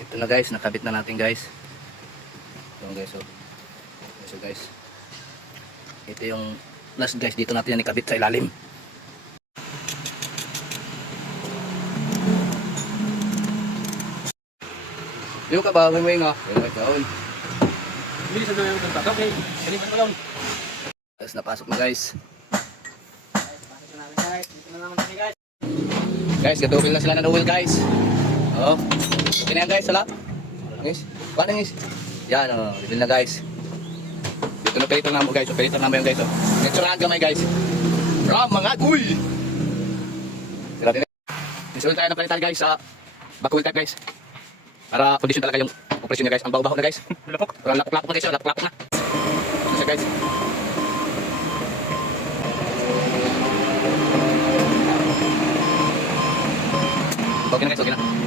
Ito na guys, nakabit na natin guys. Ito guys, oh. So guys, ito yung last guys, dito natin yan ikabit sa ilalim. Yung ka ba, may nga. Bilis na yung kontak. Okay, kalimutan ko lang. Tapos napasok na guys. Pasok na namin guys. Dito na naman kami guys. Guys, gatupil na sila ng oil guys. Oo. Okay na yan guys, hala. Guys, paano guys? Yan, oh, reveal na guys. Dito na operator namin guys, operator namin guys. Oh. Netsurahan gamay guys. Ram, mga uy! Sila din. Isulit tayo ng palitan guys sa back-wheel type guys. Para condition talaga yung operasyon niya guys. Ang baho-baho na guys. Lapok. Lapok na guys, lapok na. Ito siya guys. Okay na guys, okay na.